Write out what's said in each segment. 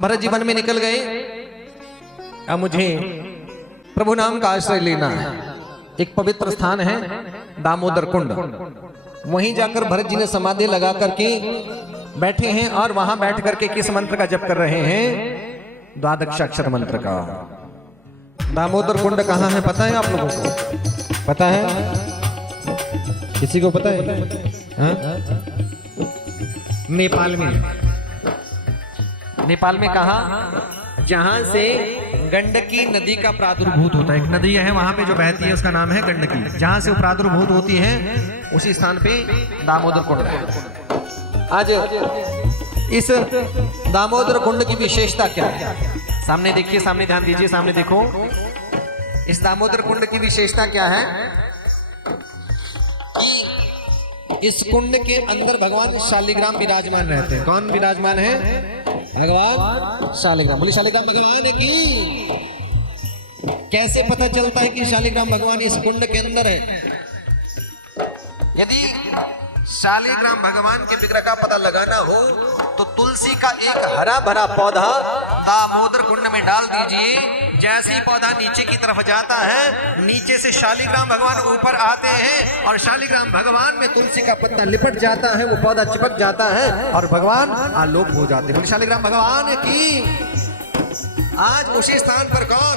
भरत जीवन में निकल गए। अब मुझे प्रभु नाम का आश्रय लेना है। एक पवित्र स्थान है दामोदर कुंड, वहीं जाकर भरत जी ने समाधि लगा करके बैठे हैं और वहां बैठ करके किस मंत्र का जप कर रहे हैं? द्वादशाक्षर मंत्र का। दामोदर कुंड कहाँ है पता है आप लोगों को? पता है? किसी को पता है? नेपाल में। नेपाल में कहा? जहां से गंडकी नदी का प्रादुर्भूत होता है। एक नदी है वहां पे जो बहती है, उसका नाम है गंडकी। जहां से वो प्रादुर्भूत होती है उसी स्थान पे दामोदर कुंड है। आज इस दामोदर कुंड की विशेषता क्या है? सामने देखिए, सामने ध्यान दीजिए, सामने देखो। इस दामोदर कुंड की विशेषता क्या है कि इस कुंड के अंदर भगवान शालिग्राम विराजमान रहते हैं। कौन विराजमान है? भगवान शालिग्राम। बोले शालिग्राम भगवान है कि? कैसे पता चलता है कि शालिग्राम भगवान इस कुंड के अंदर है? यदि शालिग्राम भगवान के विग्रह का पता लगाना हो तो तुलसी का एक हरा भरा पौधा दामोदर कुंड में डाल दीजिए। जैसे ही पौधा नीचे की तरफ जाता है, नीचे से शालिग्राम भगवान ऊपर आते हैं और शालिग्राम भगवान में तुलसी का पत्ता लिपट जाता है, वो पौधा चिपक जाता है और भगवान आलोक हो जाते हैं। शालिग्राम भगवान की आज उसी स्थान पर कौन?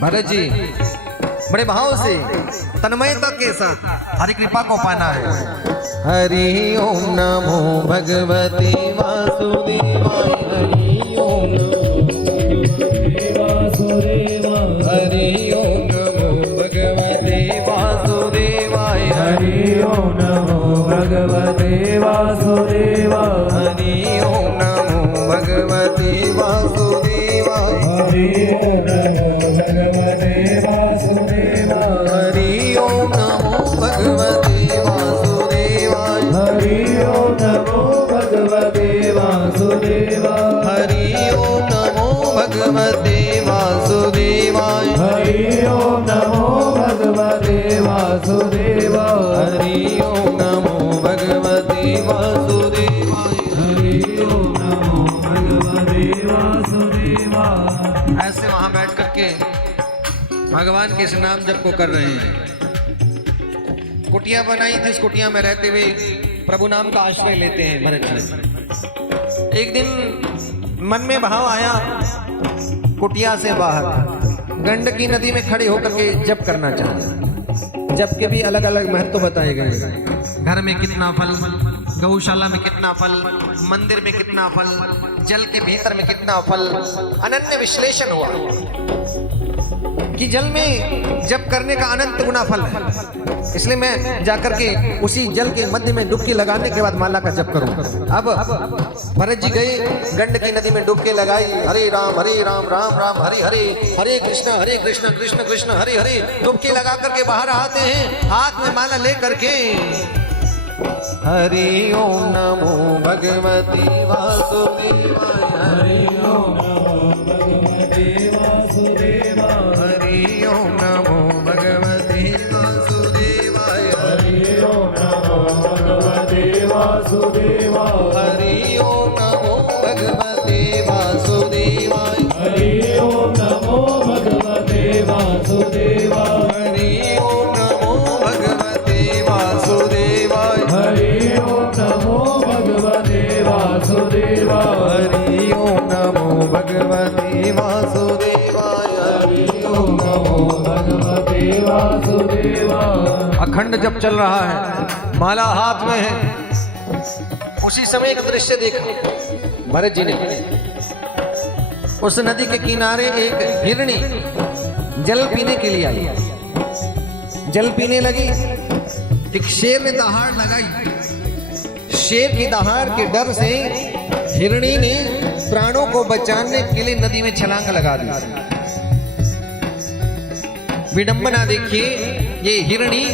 भरत जी बड़े भाव से तन्मयता के साथ हरि कृपा को पाना है। हरि ओम नमो भगवते वासुदेवाय। हरि ओम हरि ओम नमो भगवते वासुदेवाय। हरि ओम नमो भगवते वासुदेवाय। हरि ओम नमो भगवते वासुदेवाय। हरि ओम नमो भगवते वासुदेवाय। हरि ओम नमो भगवते वासुदेवाय। हरि ओम नमो भगवते वासुदेवाय। हरि ओम नमो भगवते वासुदेवाय। हरि ओम नमो भगवते वासुदेवाय। हरि ओम नमो भगवते वासुदेवाय। हरि ओम नमो भगवते वासुदेवाय। ऐसे वहां बैठ करके भगवान के इस नाम जप को कर रहे हैं। कुटिया बनाई थी, इस कुटिया में रहते हुए प्रभु नाम का आश्रय लेते हैं भरत जी। एक दिन मन में भाव आया, कुटिया से बाहर गंडकी नदी में खड़े होकर के जप करना चाहते। जप के भी अलग अलग महत्व बताए गए। घर में कितना फल, गौशाला में कितना फल, मंदिर में कितना फल, जल के भीतर में कितना फल। अनन्य विश्लेषण हुआ कि जल में जप करने का अनंत गुना फल है। इसलिए मैं जाकर के उसी जल के मध्य में डुबकी लगाने के बाद माला का जप करूं। अब भरत जी गए, गंडकी नदी में डुबकी लगाई। हरे राम राम राम हरे हरे, हरे कृष्ण कृष्ण कृष्ण हरे हरे। डुबकी लगा करके बाहर आते हैं, हाथ में माला ले करके हरि ओम नमो भगवती वासुदेवाय। हरि ओम नमो भगवते वासुदेवाय। हरि ओम नमो भगवते वासुदेवाय। हरि ओम नमो भगवते वासुदेवाय। हरि ओम नमो भगवते वासुदेवाय। हरि ओम नमो भगवते वासुदेवाय। हरि ओम नमो भगवते वासुदेवाय। हरि ओम नमो भगवते वासुदेवाय। हरि ओम नमो भगवते वासुदेवाय। हरि ओम नमो भगवते वासुदेवाय। अखंड जप चल रहा है, माला हाथ में है। उसी समय एक दृश्य देखा भरत जी ने। उस नदी के किनारे एक हिरणी जल पीने के लिए आई। जल पीने लगी, एक शेर ने दहाड़ लगाई। शेर की दहाड़ के डर से हिरणी ने प्राणों को बचाने के लिए नदी में छलांग लगा दी। विडंबना देखिए, ये हिरणी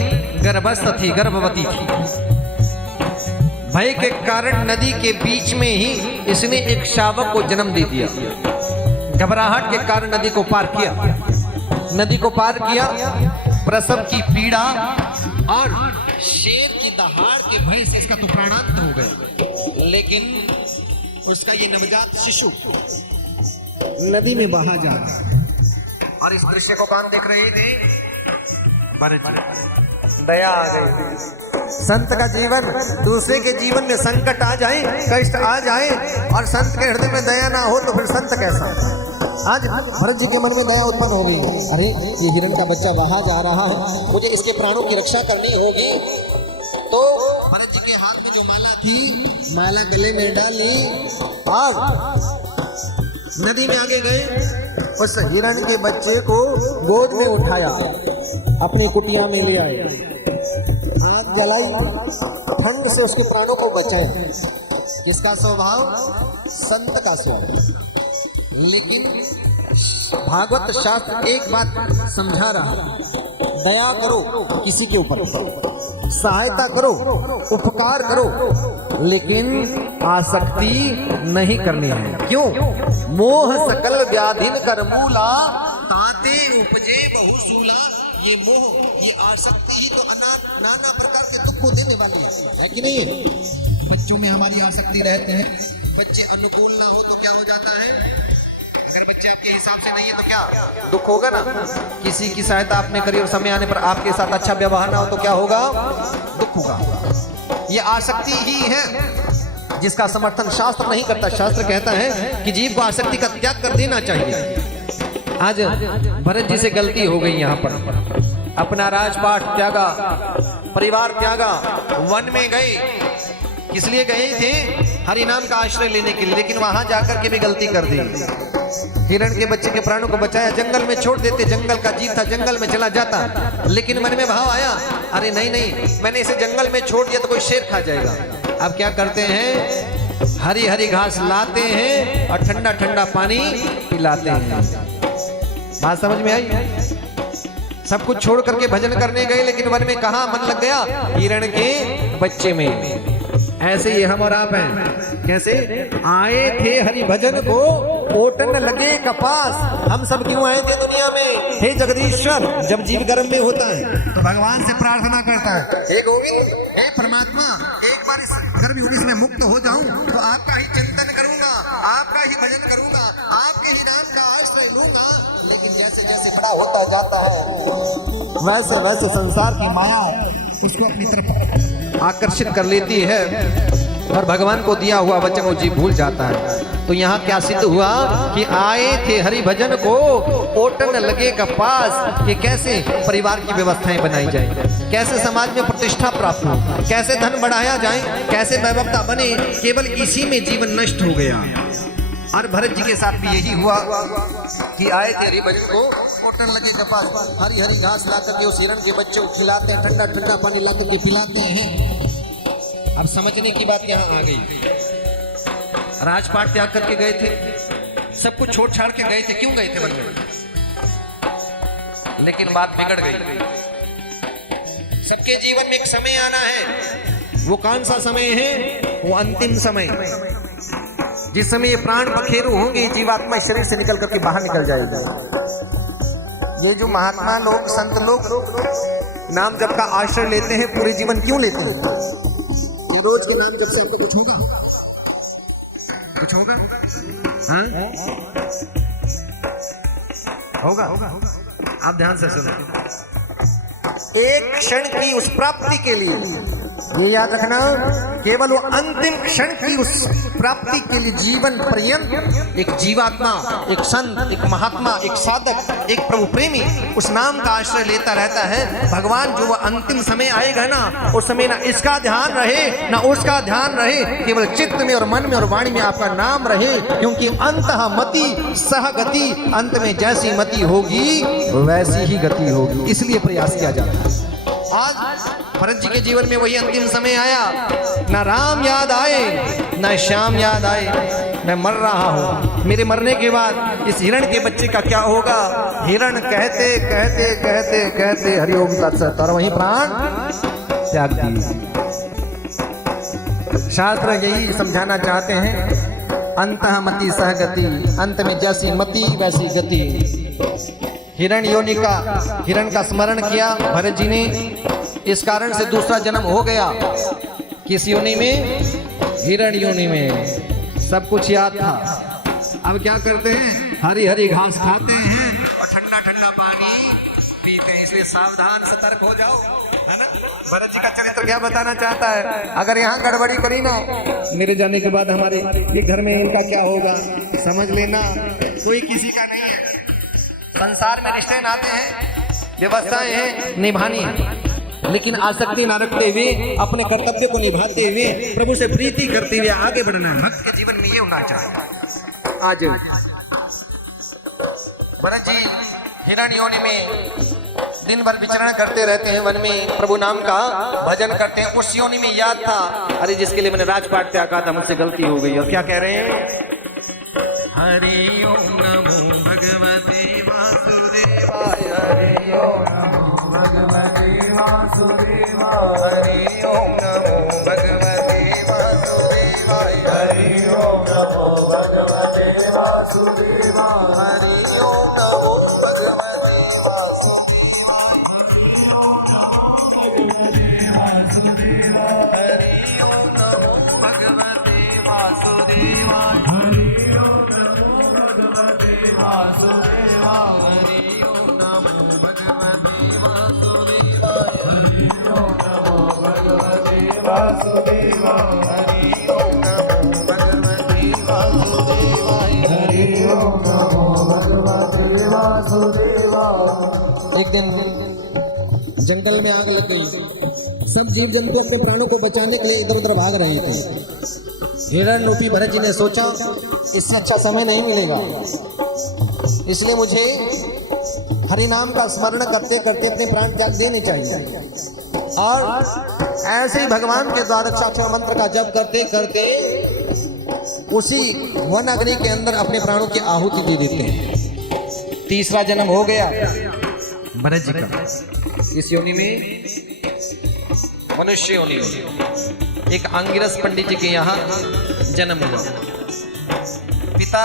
गर्भस्थ थी, गर्भवती थी। भय के कारण नदी के बीच में ही इसने एक शावक को जन्म दे दिया। घबराहट के कारण नदी को पार किया। नदी को पार किया, प्रसव की पीड़ा और शेर की दहाड़ के भय से इसका तो प्राणांत हो गया। लेकिन उसका ये नवजात शिशु नदी में बहा जा रहा है। और इस दृश्य को कौन देख रहे थे? भरत जी। दया आ गई। संत का जीवन, दूसरे के जीवन में संकट आ जाए, कष्ट आ जाए और संत के हृदय में दया ना हो तो फिर संत कैसा? आज भरत जी के मन में दया उत्पन्न हो गई। अरे ये हिरण का बच्चा बाहर जा रहा है, मुझे इसके प्राणों की रक्षा करनी होगी। तो भरत जी के हाथ में जो माला थी, माला गले में डाली और नदी में आगे गए, उस हिरण के बच्चे को गोद में उठाया, अपनी कुटिया में ले आए, आग जलाई, ठंड से उसके प्राणों को बचाया। किसका स्वभाव? संत का स्वभाव। लेकिन भागवत शास्त्र एक बात समझा रहा, दया करो किसी के ऊपर, सहायता करो, उपकार करो, लेकिन आसक्ति नहीं करनी है। क्यों? मोह सकल व्याधिन कर मूला, ताते उपजे बहुसूला। ये मोह, ये आसक्ति ही तो नाना प्रकार के दुख को देने वाली है कि नहीं? बच्चों में हमारी आसक्ति रहते हैं, बच्चे अनुकूल ना हो तो क्या हो जाता है? अगर बच्चे आपके हिसाब से नहीं है तो क्या दुख होगा ना? किसी की सहायता आपने करी और समय आने पर आपके साथ अच्छा व्यवहार ना हो तो क्या होगा? दुख होगा। ये आसक्ति ही है जिसका समर्थन शास्त्र नहीं करता। शास्त्र कहता है कि जीव को आसक्ति का त्याग कर देना चाहिए। आज भरत जी से गलती हो गई। यहाँ पर अपना राजपाट त्यागा, परिवार त्यागा, वन में गए। किस लिए गए थे? हरि नाम का आश्रय लेने के लिए, लेकिन वहां जाकर के भी गलती कर दी। हिरण के बच्चे के प्राणों को बचाया, जंगल में छोड़ देते, जंगल का जीव था, जंगल में चला जाता। लेकिन मन में भाव आया, अरे नहीं नहीं, मैंने इसे जंगल में छोड़ दिया तो कोई शेर खा जाएगा। अब क्या करते हैं? हरी हरी घास लाते हैं और ठंडा ठंडा पानी पिलाते हैं। बात समझ में आई? सब कुछ छोड़ करके भजन करने गए, लेकिन वन में कहाँ मन लग गया? हिरण के बच्चे में। ऐसे ही हम और आप हैं। कैसे? आए थे हरि भजन को, ओटन लगे कपास। हम सब क्यों आए थे दुनिया में? हे जगदीश्वर, जब जीव गर्भ में होता है तो भगवान से प्रार्थना करता है, हे गोविंद, हे परमात्मा, एक बार इस गर्भ योनि से मैं मुक्त हो जाऊं तो आपका ही चिंतन करूंगा, आपका ही भजन करूंगा, आपके ही नाम का आश्रय लूंगा। लेकिन जैसे जैसे बड़ा होता जाता है, वैसे वैसे संसार की माया उसको अपनी तरफ आकर्षित कर लेती है और भगवान को दिया हुआ वचन वो जीव भूल जाता है। तो यहाँ क्या सिद्ध हुआ कि आए थे हरि भजन को, ओटन लगे कपास। कि कैसे परिवार की व्यवस्थाएं बनाई जाए, कैसे समाज में प्रतिष्ठा प्राप्त हो, कैसे धन बढ़ाया जाए, कैसे वैभवता बने। केवल इसी में जीवन नष्ट हो गया। और भरत जी के साथ भी यही हुआ कि आए थे हरि भजन को, ओटन लगे कपास, हरी हरी घास ला करके उस हिरण के बच्चे को खिलाते हैं, ठंडा ठंडा पानी ला करके पिलाते हैं। अब समझने की बात यहाँ आ गई। राजपाट त्याग करके गए थे, सब कुछ छोड़ छाड़ के गए थे। क्यों गए थे वन में? लेकिन बात बिगड़ गई। सबके जीवन में एक समय आना है। वो कौन सा समय है? वो अंतिम समय, जिस समय ये प्राण पखेरु होंगे, जीवात्मा शरीर से निकल करके बाहर निकल जाएगा। ये जो महात्मा लोग, संत लोग नाम जप का आश्रय लेते हैं, पूरे जीवन क्यों लेते हैं? ये रोज के नाम जप से आपको कुछ होगा? कुछ होगा? हाँ? होगा? आप ध्यान से सुनो। एक क्षण की उस प्राप्ति के लिए, ये याद रखना, केवल वो अंतिम क्षण की उस प्राप्ति के लिए जीवन पर्यंत एक जीवात्मा, एक संत, एक महात्मा, एक साधक, एक प्रभु प्रेमी उस नाम का आश्रय लेता रहता है। भगवान जो वह अंतिम समय आएगा ना, उस समय ना इसका ध्यान रहे ना उसका ध्यान रहे, केवल चित्त में और मन में और वाणी में आपका नाम रहे। क्योंकि अंतः मति सह गति, अंत में जैसी मति होगी वैसी ही गति होगी। इसलिए प्रयास किया जाता है। आज भरत जी के जीवन में वही अंतिम समय आया, ना राम याद आए ना श्याम याद आए। मैं मर रहा हूँ, मेरे मरने के बाद इस हिरण के बच्चे का क्या होगा? हिरण कहते कहते कहते कहते हरिओम तत्सत, और वहीं प्राण त्याग दिए। शास्त्र यही समझाना चाहते हैं, अंतः मति सह गति, अंत में जैसी मति वैसी गति। हिरण योनि का, हिरण का स्मरण किया भरत जी ने, इस कारण से दूसरा जन्म हो गया। किस योनि में? हिरण योनि में। सब कुछ याद था। अब क्या करते हैं, हरी हरी घास खाते हैं और ठंडा ठंडा पानी पीते हैं। इसलिए सावधान सतर्क हो जाओ, है ना। भरत जी का चरित्र क्या बताना चाहता है, अगर यहाँ गड़बड़ी करी ना, मेरे जाने के बाद हमारे ये घर में इनका क्या होगा, समझ लेना कोई किसी का नहीं है। संसार में रिश्ते नाते हैं, व्यवस्थाएं हैं, निभानी है, लेकिन आसक्ति न रखते हुए अपने कर्तव्य को निभाते हुए प्रभु से प्रीति करते हुए आगे बढ़ना है। भक्त के जीवन में ये होना चाहिए। आज भरत जी हिरण योनि में दिन भर विचरण करते रहते हैं, वन में प्रभु नाम का भजन करते हैं। उस योनि में याद था, अरे जिसके लिए मैंने राजपाट त्याग कहा था, मुझसे गलती हो गई। और क्या कह रहे हैं, हरि ओम नमो भगवते वासुदेवाय, हरि ओम नमो भगवते वासुदेवाय, हरि ओम नमो भगवते वासुदेवाय, हरि ओम नमो भगवते वासुदेवाय, हरि ओम नमो भगवते वासुदेवाय, हरि ओम नमो भगवते वासुदेवाय, हरि ओम नमो भगवते वासुदेवाय, हरि ओम नमो भगवते वासुदेवाय, हरि ओम नमो भगवते वासुदेवाय, हरि ओम नमो भगवते वासुदेवाय, हरि ओम नमो भगवते वासुदेवाय। एक दिन जंगल में आग लग गई। सब जीव जंतु अपने प्राणों को बचाने के लिए इधर उधर भाग रहे थे। हिरण रूपी भरत जी ने सोचा, इससे अच्छा समय नहीं मिलेगा, इसलिए मुझे हरि नाम का स्मरण करते करते अपने प्राण त्याग देने चाहिए। और ऐसे ही भगवान के द्वादशाक्षर मंत्र का जप करते करते उसी वन अग्नि के अंदर अपने प्राणों की आहुति दे देते हैं। तीसरा जन्म हो गया भरत जी का। इस योनि में, मनुष्य योनि में, एक अंगिरस पंडित जी के यहाँ जन्म हुआ। पिता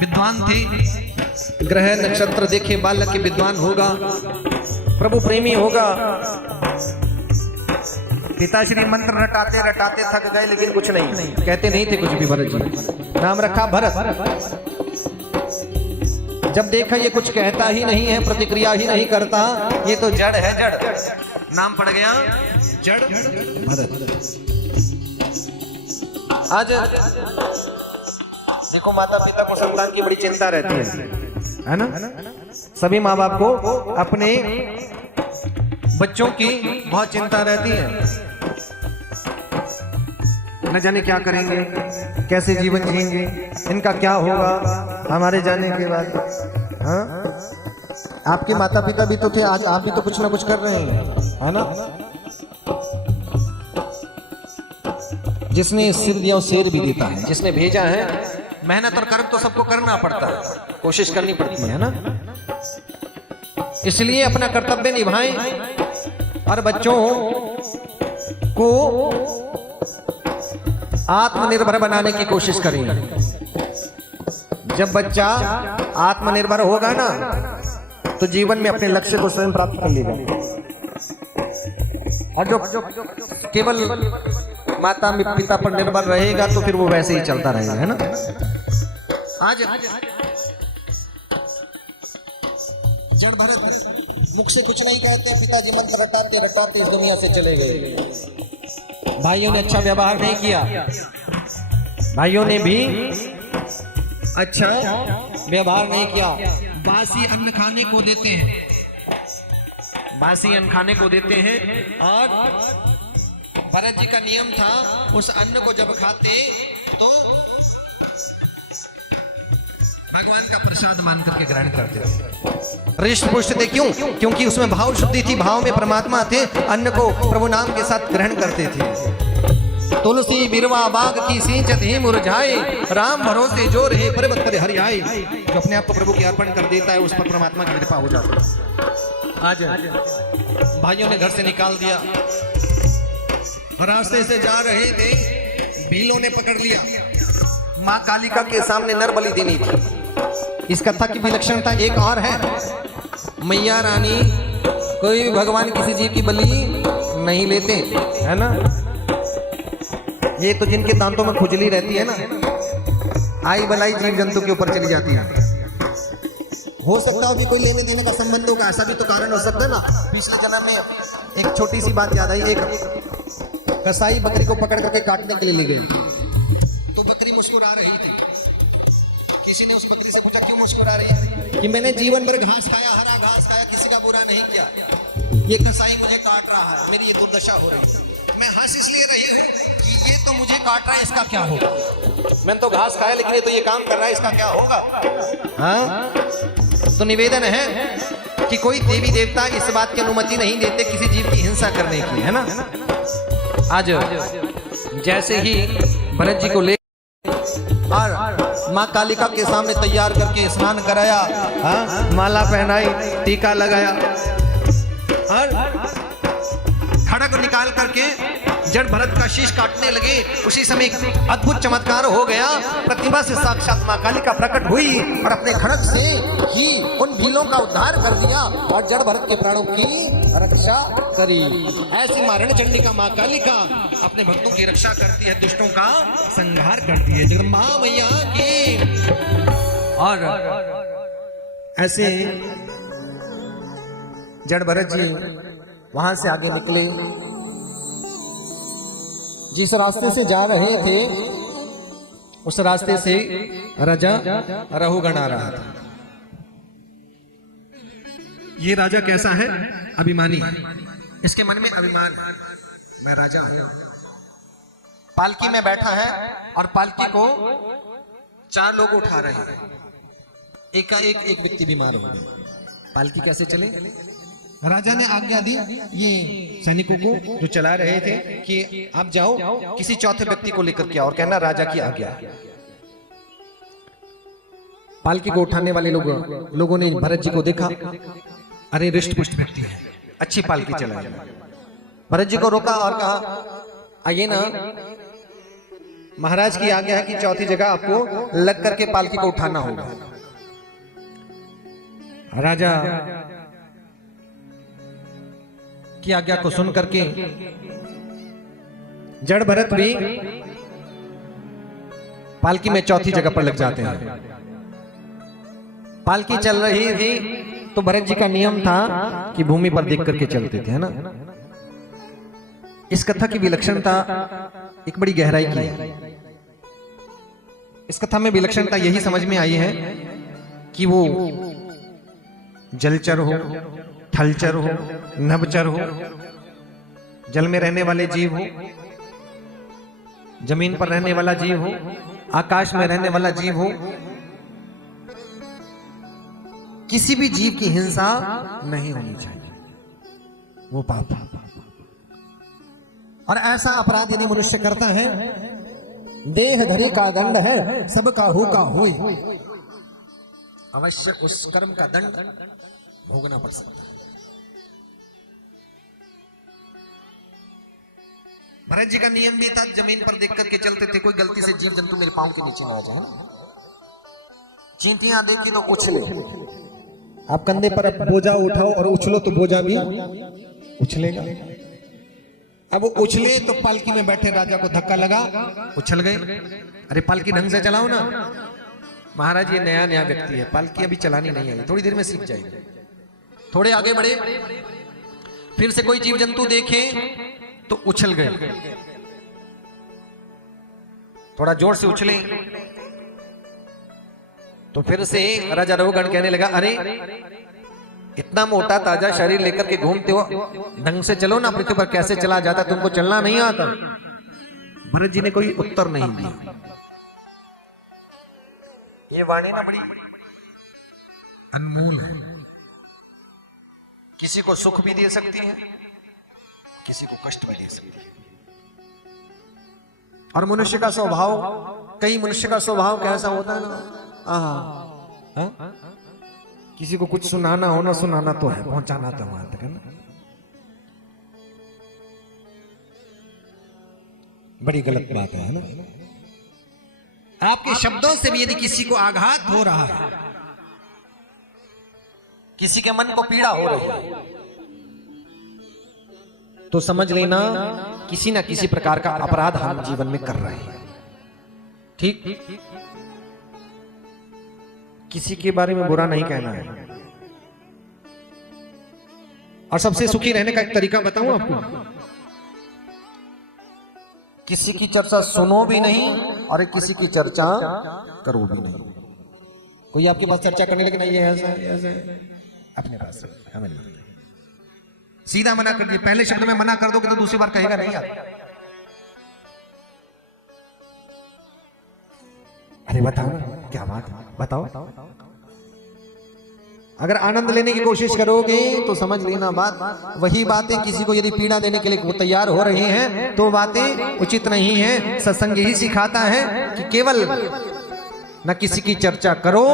विद्वान थे, ग्रह नक्षत्र देखे बालक के विद्वान होगा, प्रभु प्रेमी होगा। पिताश्री मंत्र रटाते रटाते थक गए, लेकिन कुछ नहीं कहते नहीं थे कुछ भी। भरत जी नाम रखा भरत। जब देखा ये कुछ कहता ही नहीं है, प्रतिक्रिया ही नहीं करता, ये तो जड़ है, जड़। नाम पड़ गया जड़ भरत। आज देखो, माता पिता को संतान की बड़ी चिंता रहती है ना। सभी माँ बाप को अपने बच्चों की बहुत चिंता रहती है। न जाने क्या करेंगे, कैसे जीवन जिएंगे, इनका क्या होगा हमारे जाने के बाद। हाँ, आपके माता पिता भी तो थे, आज आप भी तो कुछ ना कुछ कर रहे हैं, है ना। जिसने सिर दिया शेर भी देता है, जिसने भेजा है। मेहनत और कर्म तो सबको करना पड़ता है, कोशिश करनी पड़ती है ना। इसलिए अपना कर्तव्य निभाएं और बच्चों को आत्मनिर्भर बनाने की कोशिश करें। जब बच्चा आत्मनिर्भर होगा ना, तो जीवन में अपने लक्ष्य को स्वयं प्राप्त कर लेगा। और जो केवल माता पिता पर निर्भर रहेगा, तो फिर वो वैसे ही चलता रहेगा, है ना। आज जड़ भरत मुख से कुछ नहीं कहते, पिताजी मंत्र रटाते रटाते इस दुनिया से चले गए। भाइयों ने अच्छा व्यवहार नहीं किया, भाइयों ने भी अच्छा व्यवहार नहीं किया। बासी अन्न खाने को देते हैं, बासी अन्न खाने को देते हैं। और भरत जी का नियम था, उस अन्न को जब खाते तो भगवान का प्रसाद मान करके ग्रहण करते थे। हृष्ट पुष्ट थे, क्यों? क्योंकि उसमें भाव शुद्धि थी, भाव में परमात्मा थे। अन्न को प्रभु नाम के साथ ग्रहण करते थे। तुलसी बिरवा बाग की सींचत ही मुरझाए, राम भरोसे जो रहे पर्वत पर हरियाए। जो अपने आप को प्रभु की अर्पण कर देता है, उस पर परमात्मा की कृपा हो जाती है। आज भाइयों ने घर से निकाल दिया, रास्ते से जा रहे थे, भीलों ने पकड़ लिया। माँ कालिका के सामने नर बलि देनी थी। इस कथा की विलक्षणता एक और है, मैया रानी कोई भी भगवान किसी जीव की बलि नहीं लेते, है ना। ये तो जिनके दांतों में खुजली रहती है ना, आई बलाई जीव जंतु के ऊपर चली जाती है। हो सकता है अभी कोई लेने देने का संबंध होगा, ऐसा भी तो कारण हो सकता है ना। पिछले जन्म में एक छोटी सी बात याद आई। एक कसाई बकरी को पकड़ करके काटने के लिए ले गए। तो बकरी मुस्कुरा रही थी। किसी ने उस बकरी से पूछा क्यों मुस्कुरा रही है? कि मैंने जीवन भर घास खाया, हरा घास खाया, किसी का बुरा नहीं किया, ये कसाई मुझे काट रहा है, मेरी ये दुर्दशा हो रही है। मैं हंस इसलिए रही हूँ कि ये तो मुझे काट रहा है, इसका क्या होगा? मैंने तो घास खाया लेकिन ये तो ये काम कर रहा है, इसका क्या होगा? हाँ, तो निवेदन है कि कोई देवी देवता इस बात की अनुमति नहीं देते किसी जीव की हिंसा करने की, है ना। आज जैसे ही भरत जी को ले और माँ कालिका के सामने तैयार करके स्नान कराया, हाँ, माला पहनाई, टीका लगाया और खड़ग निकाल करके जड़ भरत का शीश काटने लगे। उसी समय अद्भुत चमत्कार हो गया। प्रतिभा से साक्षात माँ कालिका प्रकट हुई और अपने खड़ग से ही उन भीलों का उद्धार कर दिया और जड़ भरत के प्राणों की रक्षा करी। ऐसी मारण चंडिका माँ कालिका अपने भक्तों की रक्षा करती है, दुष्टों का संहार करती है। जगदम्बा मैया की। और ऐसे जड़ भरत जी वहां से आगे निकले। जिस रास्ते से जा रहे थे उस रास्ते से राजा रहुगण आ रहा था। ये राजा कैसा है? अभिमानी है। इसके मन में अभिमान है, मैं राजा हूं। पालकी में बैठा है और पालकी को 4 लोग उठा रहे हैं। एकाएक एक व्यक्ति बीमार हो गया। पालकी कैसे चले? राजा ने आज्ञा दी ये सैनिकों को जो चला रहे थे कि आप जाओ किसी चौथे व्यक्ति को लेकर के और कहना राजा की आज्ञा। पालकी को उठाने वाले लोगों ने भरत जी को देखा, अरे रिष्ट पुष्ट व्यक्ति है, अच्छी पालकी चलाई। भरत जी को रोका और कहा आइए ना, महाराज की आज्ञा है कि चौथी जगह आपको लग करके पालकी को उठाना होगा। राजा की आज्ञा को सुन करके जड़ भरत भी पालकी में चौथी जगह पर लग जाते हैं। पालकी चल रही थी तो भरत जी का नियम था कि भूमि पर देख करके चलते थे, है ना। इस कथा की विलक्षणता एक बड़ी गहराई की है। इस कथा में विलक्षणता यही समझ में आई है कि वो जलचर हो, थलचर हो, नभचर हो, जल में रहने वाले जीव हो, जमीन पर रहने वाला जीव हो, आकाश में रहने वाला जीव हो, किसी भी जीव की हिंसा नहीं होनी चाहिए, वो पाप है। और ऐसा अपराध यदि मनुष्य करता है, देह धरी का दंड है, सबका हो का होए, अवश्य उस कर्म का दंड भोगना पड़ सकता है। भरत जी का नियम भी था, जमीन पर देख करके चलते थे, कोई गलती से जीव जंतु मेरे पांव के नीचे ना आ जाए। चींटियां देखी तो उछले, आप कंधे पर बोझा उठाओ और उछलो तो बोझा भी उछलेगा। अब वो उछले तो पालकी में बैठे राजा को धक्का लगा, उछल गए। अरे पालकी ढंग से चलाओ ना। महाराज ये नया नया व्यक्ति है, पालकी अभी चलानी नहीं आई, थोड़ी देर में सीख जाएगी। थोड़े आगे बढ़े, फिर से कोई जीव जंतु देखे तो उछल गए, थोड़ा जोर से उछले तो फिर से राजा रहुगण कहने लगा अरे इतना मोटा ताजा शरीर लेकर के घूमते हो, ढंग से चलो ना, पृथ्वी पर कैसे चला जाता, तुमको चलना नहीं आता। भरत जी ने कोई उत्तर नहीं दिया। ये वाणी ना बड़ी अनमोल है, किसी को सुख भी दे सकती है, किसी को कष्ट भी दे सकती है। और मनुष्य का स्वभाव, कई मनुष्य का स्वभाव कैसा होता है ना, किसी को कुछ सुनाना हो ना, सुनाना तो है, पहुंचाना तो वहां तक है ना। बड़ी गलत बात है ना। आपके शब्दों से भी यदि किसी को आघात हो रहा है, किसी के मन को पीड़ा हो रही है, तो समझ लेना किसी ना किसी प्रकार का अपराध हम जीवन में कर रहे हैं। ठीक, किसी के बारे में बुरा नहीं कहना है। और सबसे सुखी रहने का एक तरीका बताऊं आपको, किसी की चर्चा सुनो भी नहीं और किसी की चर्चा करो भी नहीं। कोई आपके पास चर्चा करने लगे, नहीं ये ऐसा ऐसे, अपने पास हमें नहीं, सीधा मना कर दिए। पहले शब्द में मना कर दोगे तो दूसरी बार कहेगा नहीं यार। अरे बताओ क्या बात, बताओ। अगर आनंद लेने की कोशिश करोगे तो समझ लेना बात वही बातें किसी को यदि पीड़ा देने के लिए वो तैयार हो रहे हैं तो बातें उचित नहीं है। सत्संग यही सिखाता है कि केवल न किसी की चर्चा करो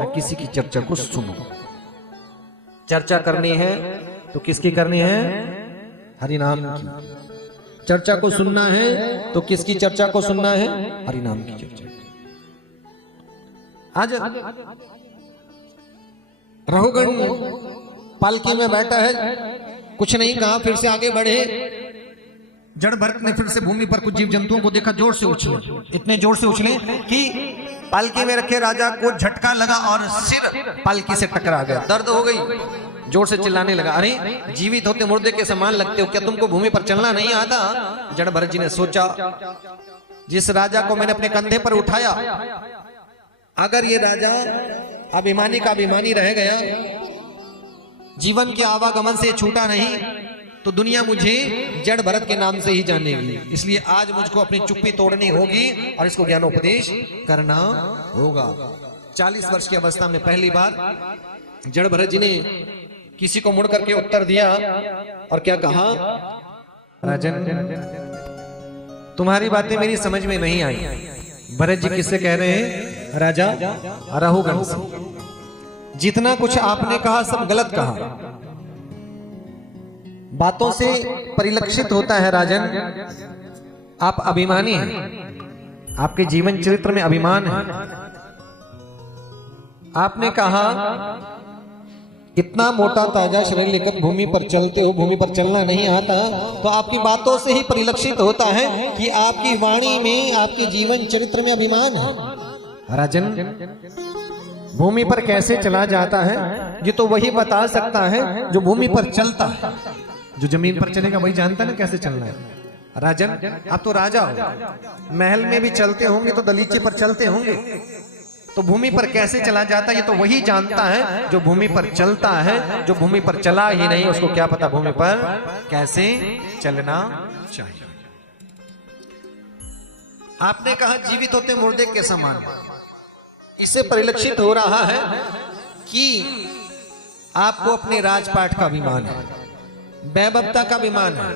न किसी की चर्चा को सुनो। चर्चा करनी है तो किसकी करनी है? हरिनाम की। चर्चा को सुनना है तो किसकी चर्चा को सुनना है? हरिनाम की चर्चा। आज रहुगण पालकी में बैठा है, कुछ नहीं कहा, फिर से आगे बढ़े। जड़ भरत ने फिर से भूमि पर कुछ जीव जंतुओं को देखा, जोर से उछले, इतने जोर से उछले कि पालकी में रखे राजा को झटका लगा और सिर पालकी से टकरा गया। दर्द हो गई, जोर से चिल्लाने लगा, अरे जीवित होते मुर्दे के समान लगते हो, क्या तुमको भूमि पर चलना नहीं आता? जड़ भरत जी ने सोचा, जिस राजा को मैंने अपने कंधे पर उठाया, अगर ये राजा अभिमानी का अभिमानी रह गया, जीवन के आवागमन से छूटा नहीं, तो दुनिया मुझे जड़ भरत के नाम से ही जानेगी। इसलिए आज मुझको अपनी चुप्पी तोड़नी होगी और इसको ज्ञानोपदेश करना होगा। 40 वर्ष की अवस्था में पहली बार जड़ भरत जी ने किसी को मुड़ करके उत्तर दिया और क्या कहा? राजन, तुम्हारी बातें मेरी समझ में नहीं आई। भरत जी किससे कह रहे हैं? राजा रहुगण से। जितना कुछ आपने कहा सब गलत कहा, बातों से परिलक्षित होता है राजन आप अभिमानी हैं, आपके जीवन चरित्र में अभिमान है। आपने कहा इतना मोटा ताजा शरीर लेकर भूमि पर चलते हो, भूमि पर चलना नहीं आता, तो आपकी बातों से ही परिलक्षित होता है कि आपकी वाणी में, आपके जीवन चरित्र में अभिमान है। राजन, भूमि पर कैसे चला जाता है ये तो वही बता सकता है जो भूमि पर चलता है। जो जमीन पर चलेगा वही जानता है कैसे चलना है। राजन, आप तो राजा हो, महल में भी चलते होंगे तो दलीचे पर चलते होंगे, तो भूमि पर कैसे चला जाता है ये तो वही जानता है जो भूमि पर चलता है। जो भूमि पर चला ही नहीं उसको क्या पता भूमि पर कैसे चलना चाहिए। आपने कहा जीवित होते मुर्दे के समान, इससे परिलक्षित हो रहा है कि आपको अपने राजपाट का अभिमान है, वैभवता का अभिमान है,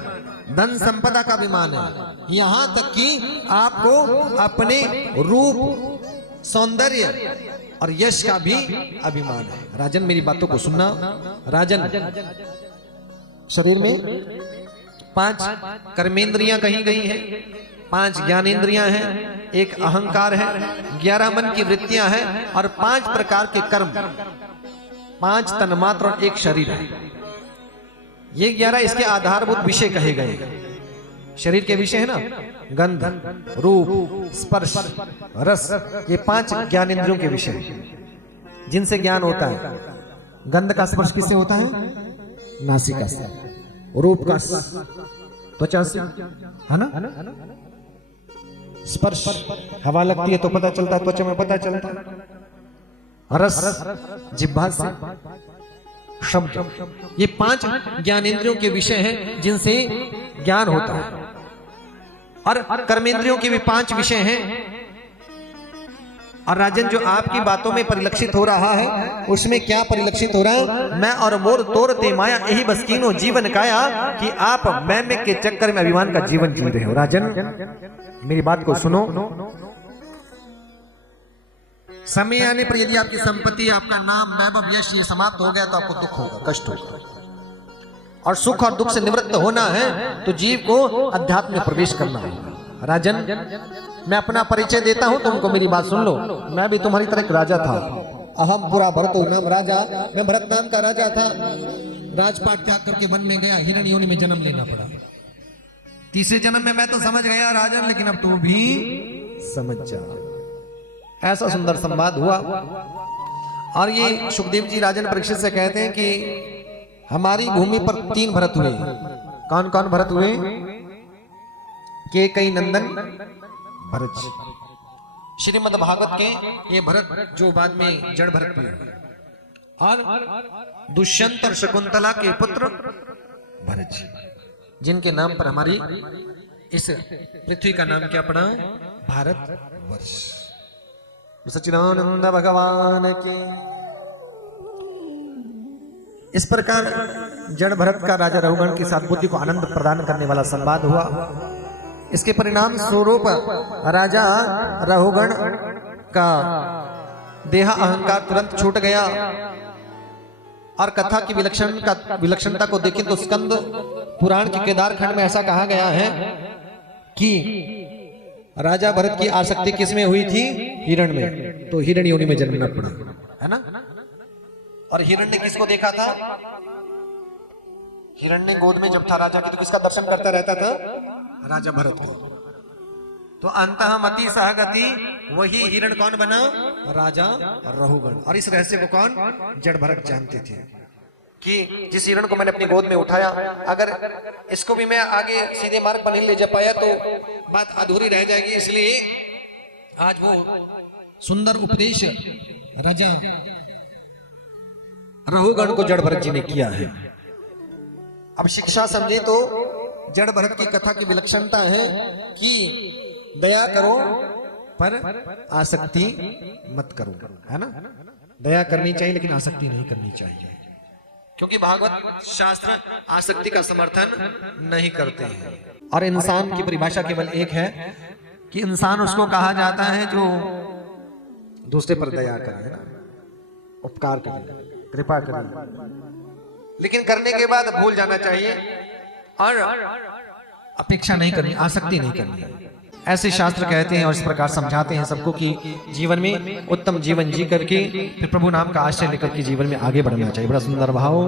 धन संपदा का अभिमान है, यहां तक कि आपको अपने रूप, सौंदर्य और यश का भी अभिमान है। राजन, मेरी बातों को सुनना। राजन, शरीर में 5 कर्मेंद्रियां कही गई हैं, 5 ज्ञानेंद्रियां हैं, 1 अहंकार है, 11 मन की वृत्तियां हैं और 5 प्रकार के कर्म, 5 तन्मात्र और 1 शरीर है। ये 11 इसके आधारभूत विषय कहे गए। शरीर के विषय है ना, गंध, रूप, स्पर्श, रस, ये 5 ज्ञानेंद्रियों के विषय जिनसे ज्ञान होता है। गंध का स्पर्श किससे होता है? नासिका से। रूप का त्वचा से, है ना? स्पर्श, हवा लगती है तो पता चलता है, त्वचा में पता चलता है। रस, जिह्वा से। शब्द, ये 5 ज्ञानेंद्रियों के विषय हैं जिनसे ज्ञान होता है। और कर्मेंद्रियों के भी 5 विषय हैं। और राजन, जो आपकी बातों में परिलक्षित हो रहा है उसमें क्या परिलक्षित हो रहा है? मैं और मोर तोर ते माया यही बस कीनो जीवन काया, कि आप मैं के चक्कर में अभिमान का जीवन जी रहे हो। राजन, मेरी बात को सुनो। समय आने पर यदि आपकी संपत्ति, आपका नाम, वैभव, यश ये समाप्त हो गया तो आपको दुख होगा, कष्ट होगा। और सुख और दुख से निवृत्त होना है तो जीव को अध्यात्म में प्रवेश करना है। राजन, मैं अपना परिचय देता हूं, तुमको मेरी बात सुन लो। मैं भी तुम्हारी तरह एक राजा था। अहम पुरा भरतो नाम राजा, मैं भरत नाम का राजा था। राजपाट त्याग करके वन में गया, हिरण योनि में जन्म लेना पड़ा। तीसरे जन्म में मैं तो समझ गया राजन, लेकिन अब तू भी समझ जा। ऐसा सुंदर संवाद हुआ। और ये सुखदेव जी राजन परीक्षित से कहते हैं कि हमारी भूमि पर 3 भरत हुए। कौन कौन भरत हुए? के कई नंदन भरत जी। श्रीमद् भागवत के ये भरत जो बाद में जड़ भरत हुए, और दुष्यंत और शकुंतला के पुत्र भरत जी, जिनके नाम पर हमारी इस पृथ्वी का नाम क्या पड़ा? भारत वर्ष। सच्चिदानंद भगवान के। इस प्रकार जड़ भरत का राजा रहुगण के साथ बुद्धि को आनंद प्रदान करने वाला संवाद हुआ। इसके परिणाम स्वरूप राजा रहुगण का देह अहंकार तुरंत छूट गया, और कथा की विलक्षणता को देखें तो स्कंद पुराण के केदार खंड में ऐसा कहा गया है कि राजा भरत की आसक्ति किसमें हुई थी? हिरण में। तो हिरण योनि में जन्मना पड़ा, है ना। और हिरण ने किसको देखा था? हिरण ने गोद में जब था राजा की तो किसका दर्शन करता रहता था? राजा भरत को। तो अंतःमति सहगति, वही हिरण कौन बना? राजा रहुगण। और इस रहस्य को कौन? जड़ भरत जानते थे कि जिस हिरण को मैंने अपनी गोद में उठाया, अगर इसको भी मैं आगे सीधे मार्ग पर नहीं ले जा पाया तो बात अधूरी रह जाएगी। इसलिए आज वो सुंदर उपदेश राजा रहुगण को जड़ भरत जी ने किया है। अब शिक्षा समझे तो जड़ भरत की कथा की विलक्षणता है कि दया करो पर आसक्ति मत करो, है ना। दया करनी चाहिए लेकिन आसक्ति नहीं करनी चाहिए, क्योंकि भागवत शास्त्र आसक्ति का समर्थन नहीं करते हैं। और इंसान की परिभाषा केवल एक है कि इंसान उसको कहा जाता है जो दूसरे पर दया करे, है ना, उपकार करे, कृपा करे, लेकिन करने के बाद भूल जाना चाहिए और अपेक्षा नहीं करनी, आसक्ति नहीं करनी। ऐसे शास्त्र कहते हैं और इस प्रकार समझाते हैं सबको कि जीवन में उत्तम जीवन जी करके फिर प्रभु नाम का आश्रय लेकर के जीवन में आगे बढ़ना चाहिए। बड़ा सुंदर भाव।